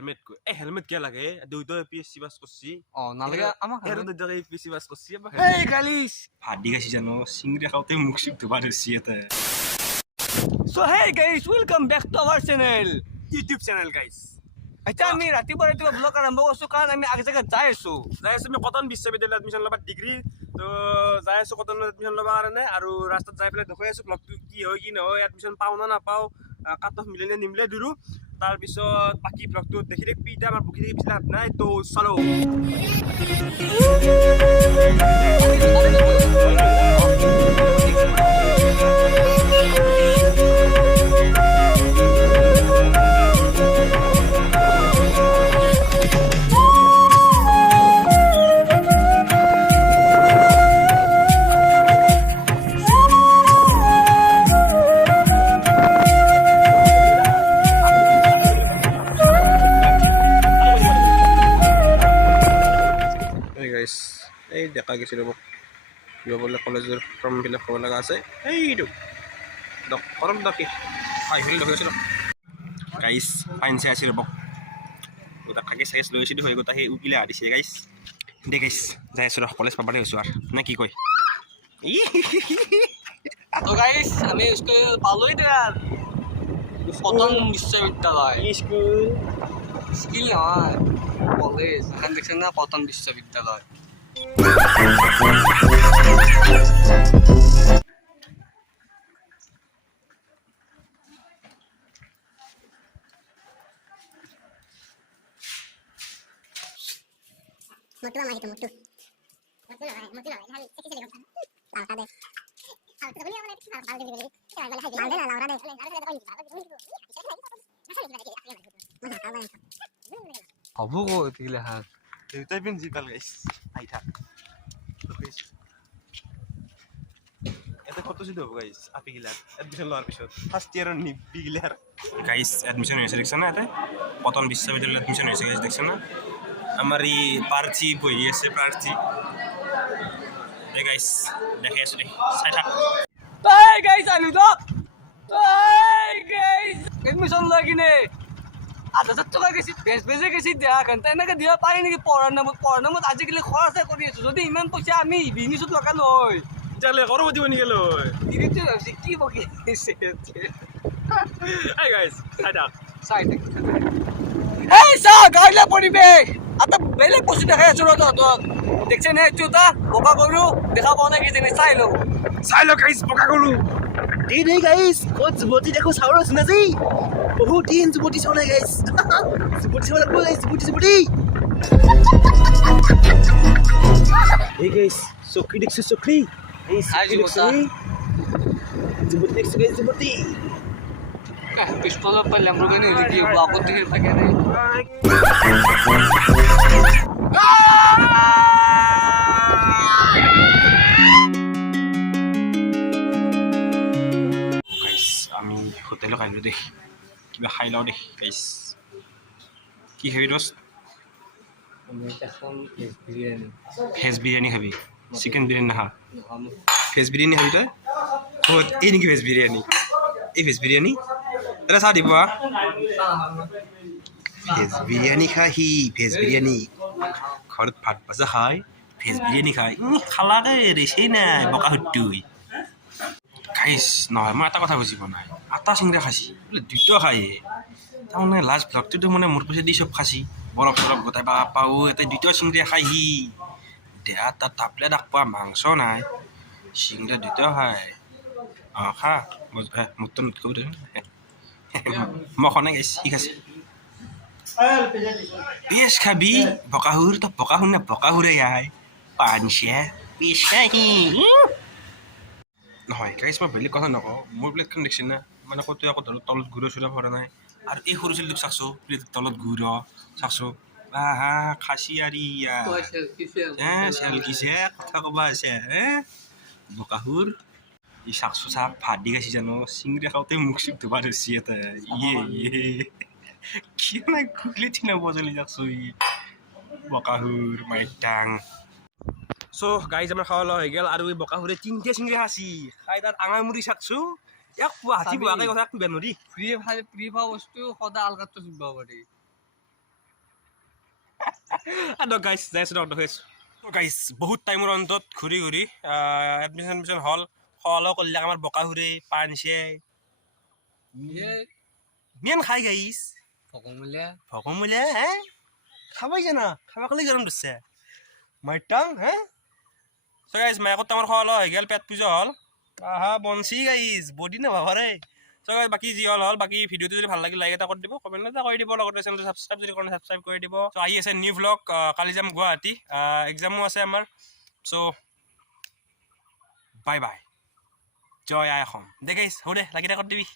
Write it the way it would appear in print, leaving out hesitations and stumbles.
Helmet কই helmet কে লাগে দুইটো এপিএসসি পাস করছি নালাগে আমাক এর দুইটো এপিএসসি পাস করছি এই গালিস ফাডি গেছি জানো সিংরে খাওতে মুখ শিখ দুবার হইছি এতে so hey guys welcome back to our channel YouTube channel guys আচ্ছা আমি ৰাতিপুৱা ব্লগ আৰম্ভ কৰিছো কাৰণ আমি আগে জায়গা যাই আছো আমি কটন বিশ্ববিদ্যালয়ত এডমিশন লবা ডিগ্ৰী তো যাই আছো কটন এডমিশন লবা কাৰণে আৰু ৰাস্তাত যাই পেলাই দেখুৱাই আছো ব্লগটো কি হয় কি নহয় এডমিশন পাও না নাপাও কাট অফ মিলে নিমিলে দিৰু তাৰ পিছত বাকি ব্লগটো দেখি দেখ পিটা আমাৰ বুকি দেখি পিছলা নাই তো চলো এই দেখা গেছিল মোক কিবা বোলে কলেজৰ ফৰ্ম ফিলাপ কৰিব লগা আছে এইটো কৰক দেখি আহি ফেলি দেখি আছিলোঁ গাইছ ফাইন চাই আছিল মোক গোটা কাগজ চাগেজ লৈ আছিলোঁ হৈ গোটা সেই উকিলে আহিছে গাইছ দে গাইছ যাই আছোঁ ৰহ কলেজ পাবাৰে হৈছোঁ আৰু নে কি কয় তো গাইস আমি স্কুল পালোই দেয়ার কটন বিশ্ববিদ্যালয় স্কুল নয় কলেজ এখান দেখছেন না কটন বিশ্ববিদ্যালয় Motu lama itu motu. Motu lama hal sekali sekali kan. Langkah deh. Hal itu beli apa lagi? Hal itu beli. Kita boleh haji. Langkah Laura deh. হব গো এতিলে হাত দেউতাই principal গাইছ আহি থাক এটা কত সিদ্ধ হব গাইছ আপি গিলার এডমিশন লওয়ার পিছত ফার্স্ট ইয়ারের নিবি গিলার গাইছ এডমিশন হয়েছে দেখছেন না এটা কটন বিশ্ববিদ্যালয় এডমিশন হয়েছে গাইছ দেখছেন না আমার এই প্রার্থী বই আছে প্রার্থী এই গাইছ দেখে আছো দেখ চাই থাক এই গাইস আলু তো এই গাইস এডমিশন লাগিনে ৮০০০ টাকা গেছি বেজে গেছি দেয়া ঘণ্টা এনেকৈ দিব পাৰি নেকি পঢ়াৰ নামত আজিকালি খৰচে কৰি আছো যদি ইমান পইচা আমি বিজনেছত লগালো হয় তেতিয়াহ'লে ঘৰো দিব নিগেলো তিৰিটো ভাবিছে কি বকি আছে এই গাইছ চাই থাক চাই থাক এই চা গাইলা পৰিৱেশ এটা বেলেগ বস্তু দেখাই আছো ৰ তহঁতক দেখছে নে এইটো এটা বগা গৰু দেখা পোৱা নাই কিজানি চাই ল গাইছ বগা গৰু Ini guys, kok sebutin aku saurus na sih? Din sebutin sana guys. Sebutin sana aku guys, sebutin. Hey guys, sokri dik sokri. Hey sokri dik sokri. Sebutin dik guys, sebutin. পিস্তলৰ পৰা লেম্বৰগিনি হেৰি আগত দেখি থাকে নে hotel খাইলো দেখ কিবা খাই লওঁ দেখ গাইছ কি খাবি দোস্ত ভেজ বিৰিয়ানী খাবি চিকেন বিৰিয়ানী নাখা ভেজ বিৰিয়ানী খাবি তই ক'ত এই নেকি ভেজ বিৰিয়ানী এই ভেজ বিৰিয়ানী এটা চাহ দিব ভেজ বিৰিয়ানী খাহি ভেজ বিৰিয়ানী ঘৰত ভাত ভাজা খাই ভেজ বিৰিয়ানী খাই খালাকে ৰেচেই নাই বকা সুতুই গাইছ নহয় মই এটা কথা বুজি পোৱা নাই আটা চিংৰা খাইছি বোলে দুইটা খায়ে তাৰমানে লাষ্ট ব্লগটোতো মানে মোৰ পইচা দি চব খাইছি বৰফ চৰফ গোটাই বা পাও এটা দুইটা চিংৰা খাইহি দেহা তাত তাপলে দাক পোৱা মাংস নাই চিংৰা দুইটা খায় অঁ খা মোৰতো নক'ব মই খনে গাইছ ঠিক আছে পিঁয়াজ খাবি বকাহুৰ তই বকাহুৰ নে বকাহুৰে আই পাঞ্চে পিঁয়াজ খাহি নহয় গাইছ মই বেলেগ কথা নকওঁ মোৰ প্লেটখন দেখছি না মানে ক'তো আকৌ তলত ঘূৰা চুৰা পৰা নাই আৰু এই সৰু ছোৱালীটোক চাকছো প্লেট তলত ঘূৰ চাকছো হা খাচী আৰি চেলকিছে কথা ক'বা আছে বোকাহুৰ ই চাকছো চাক ভাত দি গাইছি জানো চিংৰা খাওঁতে মুখ চুখ ধুবা ধৰিছি এটা কি নাই খুকলি থিনা বজলি চাকছো ই বকাহুৰ মাইটাং সো গাইজ আমাৰ খাওয়া লওয়া হয়ে গেল আর ওই বকাহুরে তিনটে চিংড়ি খাসি খাই তার আঙামুড়ি শাকছো এক হাতি বুয়াকে কথা কইবা নরি ফ্রি ভাই ফ্রি ভাও বস্তু সদা আলগাত চুবা পারি গাইছ যাই আছোঁ ডক্টৰ গৈছোঁ গাইছ বহুত টাইমৰ অন্তত ঘূৰি ঘূৰি এডমিশ্যন হ'ল খোৱা লোৱা কৰিলে আমাৰ বকা ঘূৰে পাৰ নিছে মেন খাই গাইছ ভকমূলীয়া হে খাবাই জানা খাবা ক'লে গৰম দিছে মাইটাং হে চ' গাইছ মায়াকত আমাৰ খোৱা লোৱা হৈ গ'ল পেট পূজা হ'ল আহা বনছি গাইছ বডি নাভাবাৰে চ' গাইছ বাকী যি হ'ল বাকী ভিডিঅ'টো যদি ভাল লাগিল লাইক এটা কৰি দিব কমেণ্ট এটা কৰি দিব লগতে চেনেলটো ছাবস্ক্ৰাইব যদি কৰা ছাবস্ক্ৰাইব কৰি দিব চ' আহি আছে নিউ ভ্লগ কালি যাম গুৱাহাটী এক্সামো আছে আমাৰ চ' বাই বাই জয় আই অসম দে গাইছ হ'ব দে লাগি থাকক দিবি